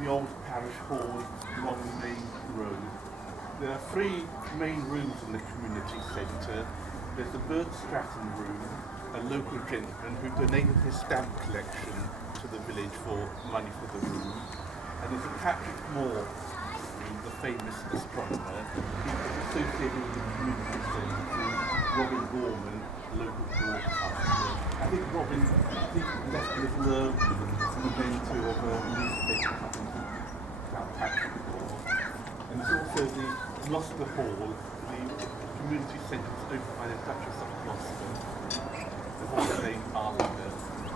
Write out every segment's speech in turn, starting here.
the old parish hall along the main road. There are three main rooms in the community centre. There's the Bert Stratton room, a local gentleman who donated his stamp collection to the village for money for the room. And there's a Patrick Moore, the famous astronomer. He was associated with the community centre through Robin Gorman, local broadcaster. I think Robin left a little memento of a newspaper cutting about Patrick Moore. And there's also the Gloucester Hall, the community centre was opened by the Duchess of Gloucester. The hall is named after her.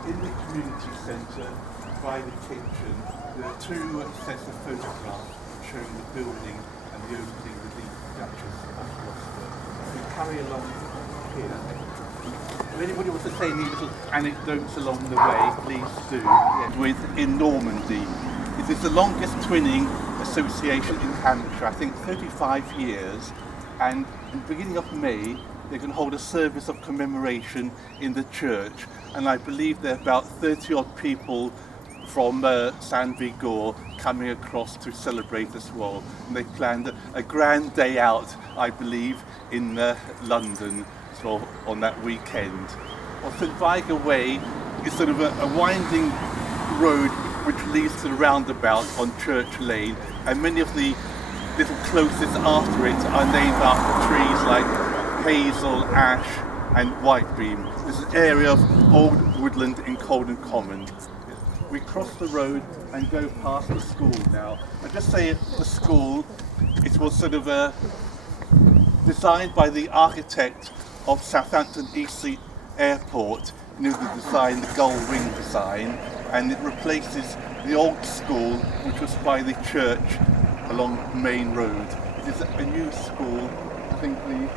In the community centre, by the kitchen, there are two sets of photographs showing the building and the opening with the Duchess of Gloucester. We carry along here. If anybody wants to say any little anecdotes along the way, please do. With in Normandy. It is the longest twinning association in Hampshire, I think 35 years, and in the beginning of May they can hold a service of commemoration in the church, and I believe there are about 30 odd people from St Vigor coming across to celebrate as well, and they planned a grand day out, I believe, in London as well on that weekend. Well, St Vigor Way is sort of a winding road which leads to the roundabout on Church Lane, and many of the little closes after it are named after trees like hazel, ash and whitebeam. This is an area of old woodland in Colden Common. We cross the road and go past the school now. I just say the school, it was sort of designed by the architect of Southampton Eastleigh Airport, the design, the gull wing design, and it replaces the old school which was by the church along Main Road. It is a new school. I think it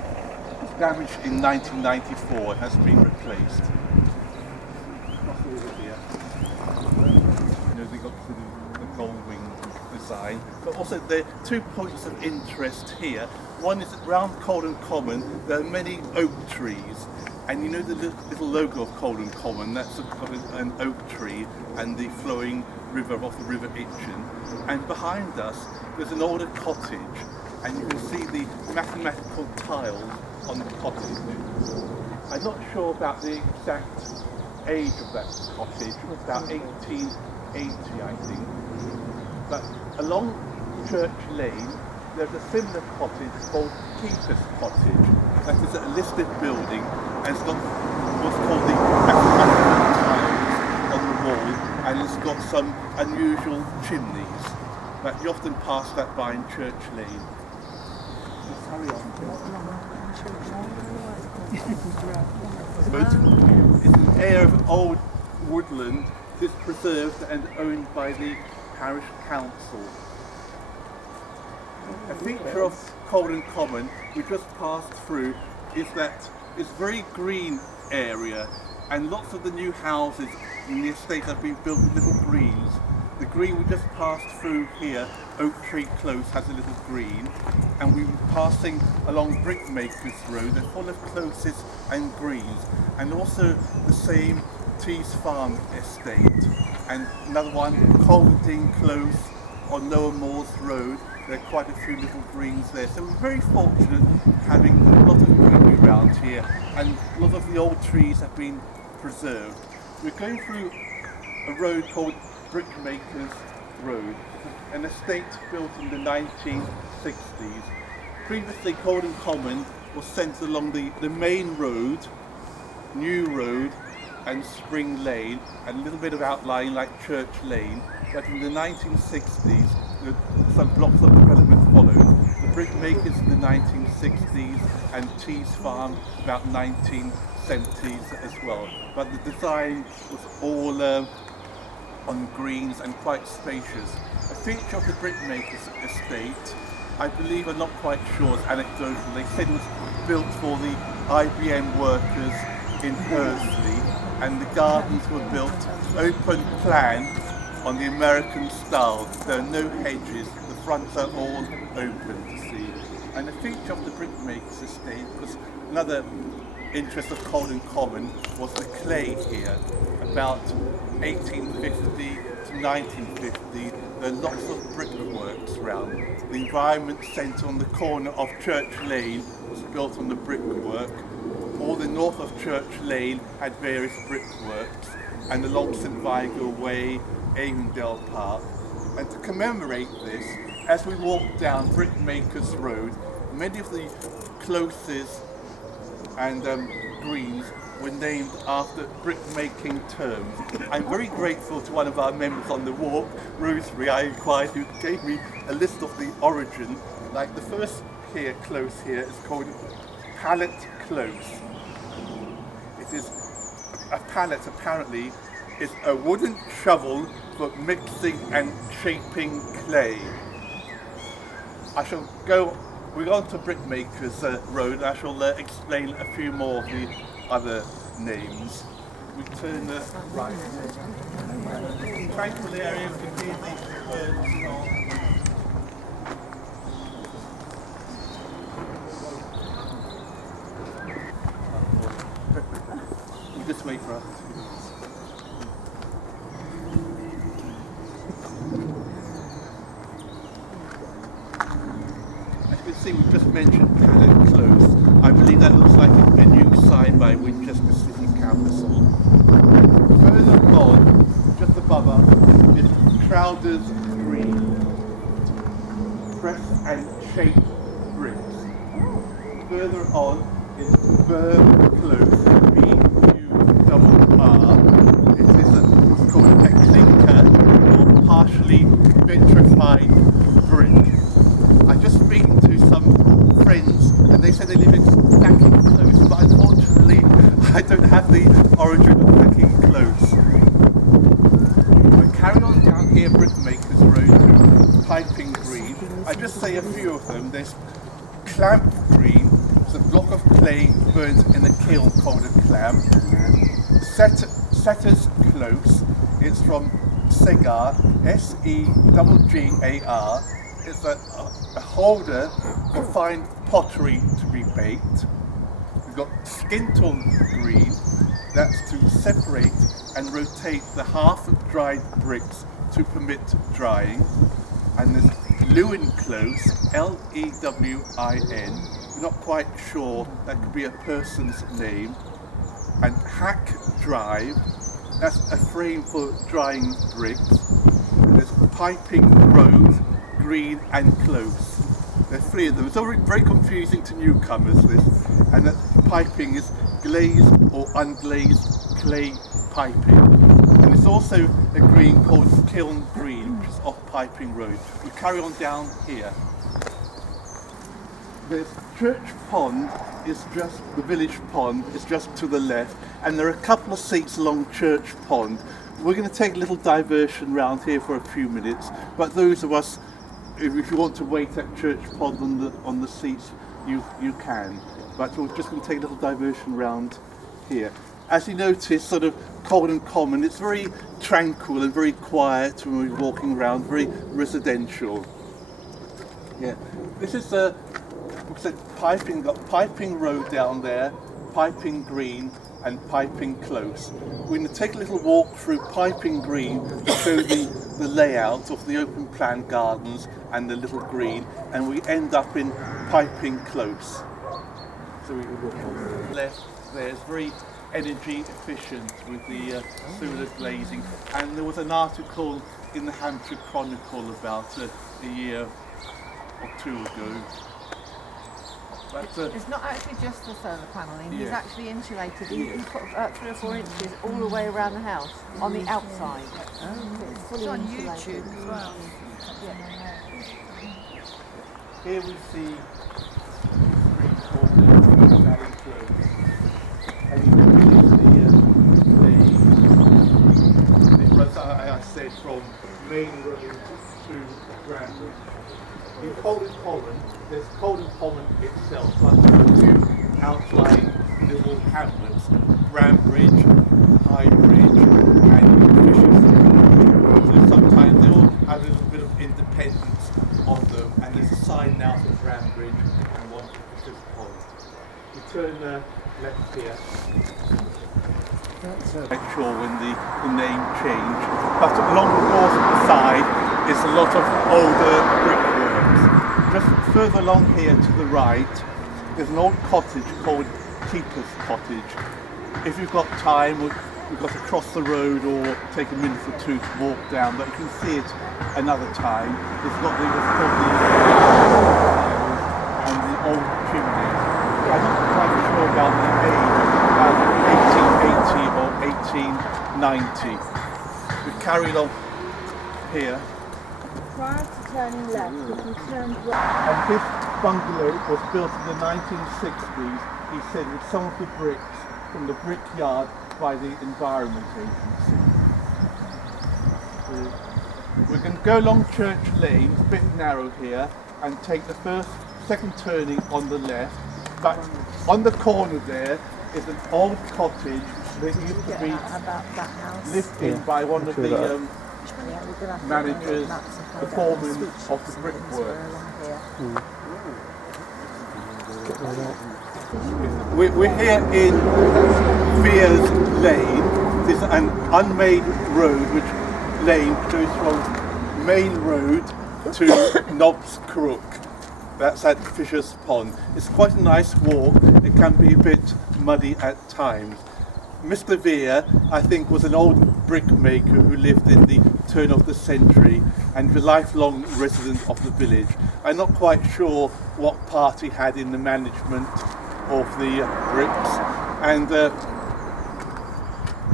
was damaged in 1994 and has been replaced. Over here. They got the gull wing design, but also there are 2 points of interest here. One is that around Colden Common there are many oak trees. And you know the little logo of Colden Common, that's got an oak tree and the flowing river off the River Itchen. And behind us there's an older cottage, and you can see the mathematical tiles on the cottage. I'm not sure about the exact age of that cottage, about 1880 I think. But along Church Lane there's a similar cottage called Keeper's Cottage. That is a listed building, and it's got what's called the mathematical tiles on the wall, and it's got some unusual chimneys. But you often pass that by in Church Lane. Let's hurry on. It's an area of old woodland that's preserved and owned by the Parish Council. A feature of Colden Common we just passed through is that it's a very green area, and lots of the new houses in the estate have been built with little greens. The green we just passed through here, Oak Tree Close, has a little green, and we were passing along Brickmakers Road. They're full of closes and greens, and also the same Tees Farm estate, and another one, Colden Close on Lower Moors Road. There are quite a few little greens there, so we're very fortunate having a lot of greenery around here, and a lot of the old trees have been preserved. We're going through a road called Brickmakers Road, an estate built in the 1960s. Previously Colden Common was centred along the main road, New Road and Spring Lane, and a little bit of outlying like Church Lane, but in the 1960s some blocks of development followed. The Brickmakers in the 1960s and Tees Farm about 1970s as well. But the design was all on greens and quite spacious. A feature of the Brickmakers estate, I believe, I'm not quite sure, it's anecdotal, they said it was built for the IBM workers in Hursley, and the gardens were built open plan on the American style. There are no hedges, the fronts are all open to see. And the feature of the Brickmakers estate, because another interest of Colden Common was the clay here. About 1850 to 1950, there are lots of brickworks around. The Environment Centre on the corner of Church Lane was built on the brickwork. All the north of Church Lane had various brickworks, and along St Vigor Way, Avondale Park. And to commemorate this, as we walk down Brickmakers Road, many of the closes and greens were named after brick-making terms. I'm very grateful to one of our members on the walk, Rosemary, I inquired, who gave me a list of the origin. Like the first close here is called Pallet Close. It is a pallet, apparently, is a wooden shovel for mixing and shaping clay. We're on to Brickmakers Road, and I shall explain a few more of the other names. We turn right. Tranquil area, we can hear the birds song. You just wait for us. We've just mentioned Pallet Close. I believe that looks like a new sign by Winchester City Council. Further on, just above us, is Crowder's Green. Pressed and shaped bricks. Further on is Burr Close, B-U-R-R. It is it's called a clinker or partially vitrified brick. I just speaking to some friends and they said they live in Packing Close, but unfortunately I don't have the origin of Packing Close. We carry on down here Brickmakers Road to Piping Green. I just say a few of them. There's Clamp Green, it's a block of clay burnt in a kiln called a clamp. Setter's Close, it's from Segar, S-E-G-G-A-R. It's a holder for fine pottery to be baked. We've got Skinton Green, that's to separate and rotate the half-dried bricks to permit drying. And there's Lewin Close, L-E-W-I-N. We're not quite sure, that could be a person's name. And Hack Drive, that's a frame for drying bricks. And there's Piping Road, Green and Close. There's three of them. It's already very confusing to newcomers, this. And that piping is glazed or unglazed clay piping. And it's also a green called Kiln Green, which is off Piping Road. We carry on down here. There's Church Pond, is just the village pond, is just to the left, and there are a couple of seats along Church Pond. We're going to take a little diversion round here for a few minutes, but those of us, if you want to wait at Church Pond on the seats, you can. But we're just going to take a little diversion round here. As you notice, sort of Colden Common, it's very tranquil and very quiet when we're walking around, very residential. Yeah, this is got Piping Road down there, Piping Green and Piping Close. We're going to take a little walk through Piping Green to show the layout of the open plan gardens and the little green, and we end up in Piping Close. So we look on the left there, it's very energy efficient with the solar glazing, and there was an article in the Hampshire Chronicle about a year or two ago. It's not actually just the solar panelling, he's actually insulated. He's put 3 or 4 inches all the way around the house, on the outside. It's fully on insulated. YouTube as well. Here we see Street called Valley Close. And you can see it runs, I said, from Main Road to Grand Road. In Colden Common, there's Colden Common itself, but there are 2 outlying little hamlets, Brambridge, Highbridge and Fishes. So sometimes they all have a little bit of independence on them, and there's a sign now for Brambridge and one for Fishes Pond. We turn left here. I'm not sure when the name changed, but along the north side is a lot of older brickworks. Just further along here to the right, there's an old cottage called Keeper's Cottage. If you've got time, we've got to cross the road or take a minute or two to walk down, but you can see it another time. It's got the and the old chimneys. I'm not quite sure about the age, about 1880 or 1890. We carried on here. Prior to turning left, if you turned right. And this bungalow was built in the 1960s, he said, with some of the bricks from the brickyard by the Environment Agency. We're going to go along Church Lane, it's a bit narrow here, and take the second turning on the left. But on the corner there is an old cottage that used to be lived in by one of the managers, the foreman of the brickwork. We're here in Veers Lane. This is an unmade road which goes from Main Road to Knobs Crook. That's at Fisher's Pond. It's quite a nice walk. It can be a bit muddy at times. Mr. Veer, I think, was an old brickmaker who lived in the turn of the century and was a lifelong resident of the village. I'm not quite sure what part he had in the management of the bricks. And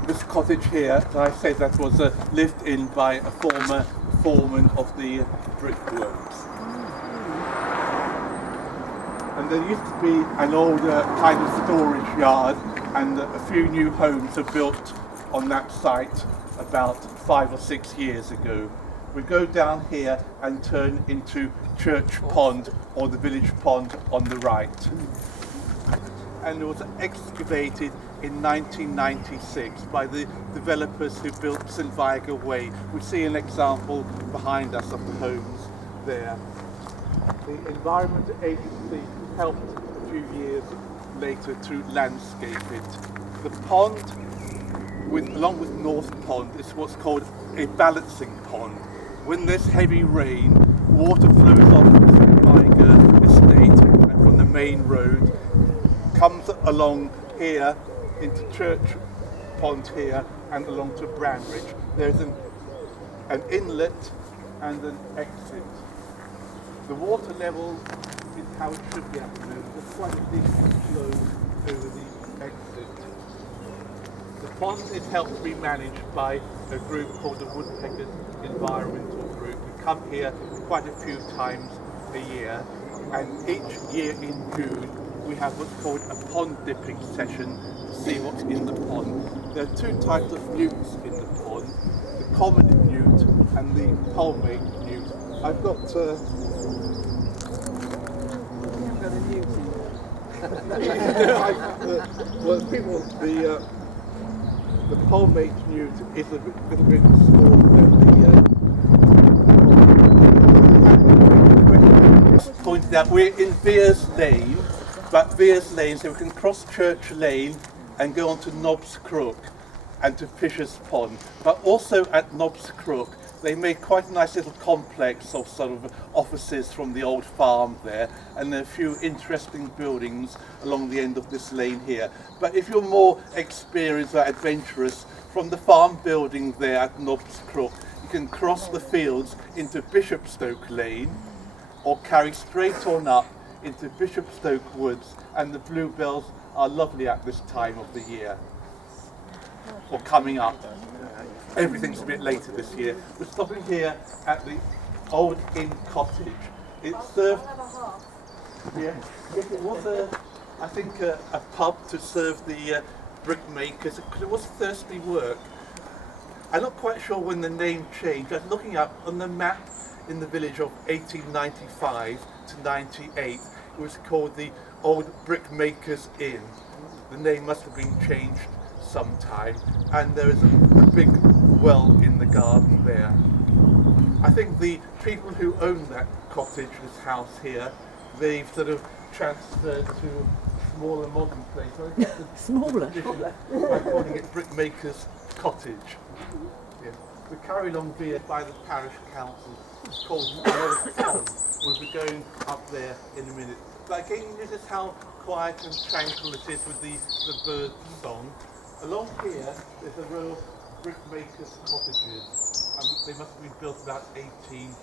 this cottage here, as I said, that was lived in by a former foreman of the brickworks. And there used to be an older kind of storage yard, and a few new homes are built on that site about 5 or 6 years ago. We go down here and turn into Church Pond, or the village pond on the right. And it was excavated in 1996 by the developers who built St Vigor Way. We see an example behind us of the homes there. The Environment Agency helped a few years later to landscape it. The pond, along with North Pond, is what's called a balancing pond. When there's heavy rain, water flows off the St Vigor estate and from the main road, comes along here into Church Pond here and along to Branbridge. There's an inlet and an exit. The water level is how it should be at the moment. There's quite a big flow over the exit. The pond is helped to be managed by a group called the Woodpeckers Environmental Group. We come here quite a few times a year, and each year in June we have what's called a pond dipping session to see what's in the pond. There are two types of newts in the pond, the common newt and the palmate newt. I've got the palmate newt is a little bit smaller than the pointed out. We're in Veers Lane, but Veers Lane, so we can cross Church Lane and go on to Knobs Crook and to Fisher's Pond. But also at Knobs Crook, they made quite a nice little complex of sort of offices from the old farm there, and there are a few interesting buildings along the end of this lane here. But if you're more experienced or adventurous, from the farm building there at Knobs Crook, you can cross the fields into Bishopstoke Lane, or carry straight on up into Bishopstoke Woods, and the bluebells are lovely at this time of the year, or coming up. Everything's a bit later this year. We're stopping here at the old inn cottage. It served, yes, it was I think a pub to serve the brickmakers, because it was thirsty work. I'm not quite sure when the name changed. I was looking up on the map in the village of 1895 to 98. It was called the Old Brickmakers Inn. The name must have been changed sometime, and there is a big well in the garden there. I think the people who own that cottage, this house here, they've sort of transferred to a smaller modern place. I guess smaller? By calling it Brickmakers Cottage. Yeah. we carry along via by the Parish Council called North Pond. We'll be going up there in a minute. But again, you notice how quiet and tranquil it is with the bird song. Along here, there's a row of brickmakers' cottages. They must have been built about 1890,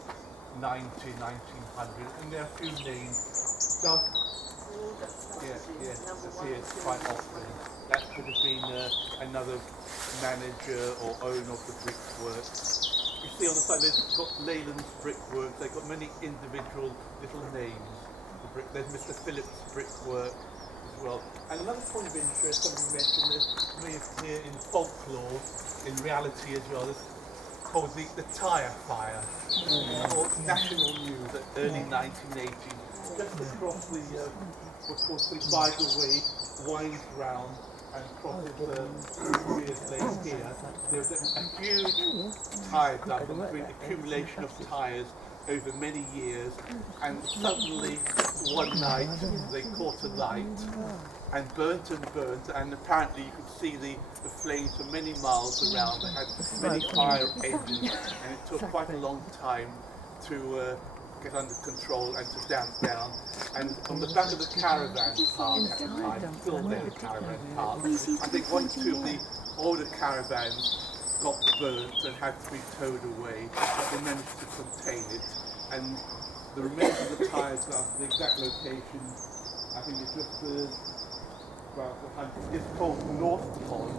1900, and there are a few names. Appears quite often. That could have been another manager or owner of the brickworks. You see on the side, they've got Leyland's brickworks. They've got many individual little names. There's Mr. Phillips' brickwork as well. And another point of interest, somebody mentioned this, may appear in folklore, in reality as well, is called the Tyre Fire, or national news at early 1980s. Just across the, what's called St Vigor Way, winds round and crosses Eastleigh here. There's a huge tyre dump, accumulation of tyres over many years, and suddenly one night they caught a light and burnt, and apparently you could see the flames for many miles around. They had many fire engines, and it took quite a long time to get under control and to damp down. And on the back of the caravan park at the time, still there the caravan park, I think one or two of the older caravans got burnt and had to be towed away, but they managed to contain it. And the remains of the tyres, the exact location, I think it's just about 100. It's called North Pond,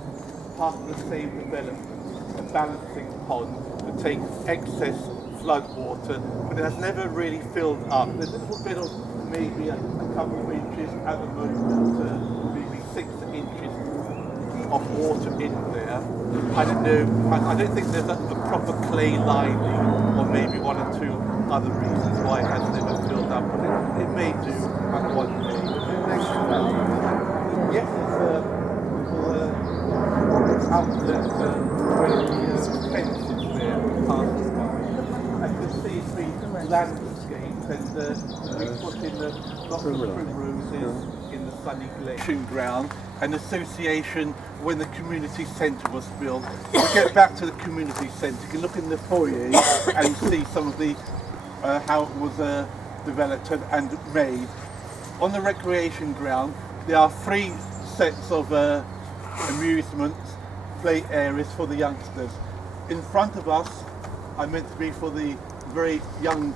part of the same development, a balancing pond to take excess flood water, but it has never really filled up. There's a little bit of maybe a couple of inches at the moment, maybe 6 inches of water in there. I don't know, I don't think there's a proper clay lining, or maybe one or two other reasons why it has never filled up, but it may do at one day. Yes, there's a outlet where the fence is there, passes by. I can see it's been landscaped, and we put in lots of primroses in the sunny glade ground. An association when the community centre was built. We get back to the community centre, you can look in the foyer and see some of the how it was developed and made. On the recreation ground, there are 3 sets of amusement play areas for the youngsters. In front of us are meant to be for the very young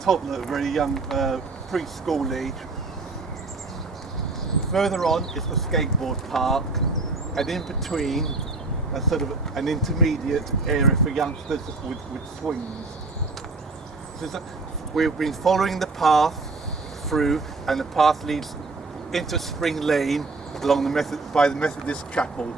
toddler, very young preschool age. Further on is the skateboard park, and in between a sort of an intermediate area for youngsters with swings. So we've been following the path through, and the path leads into Spring Lane along by the Methodist Chapel.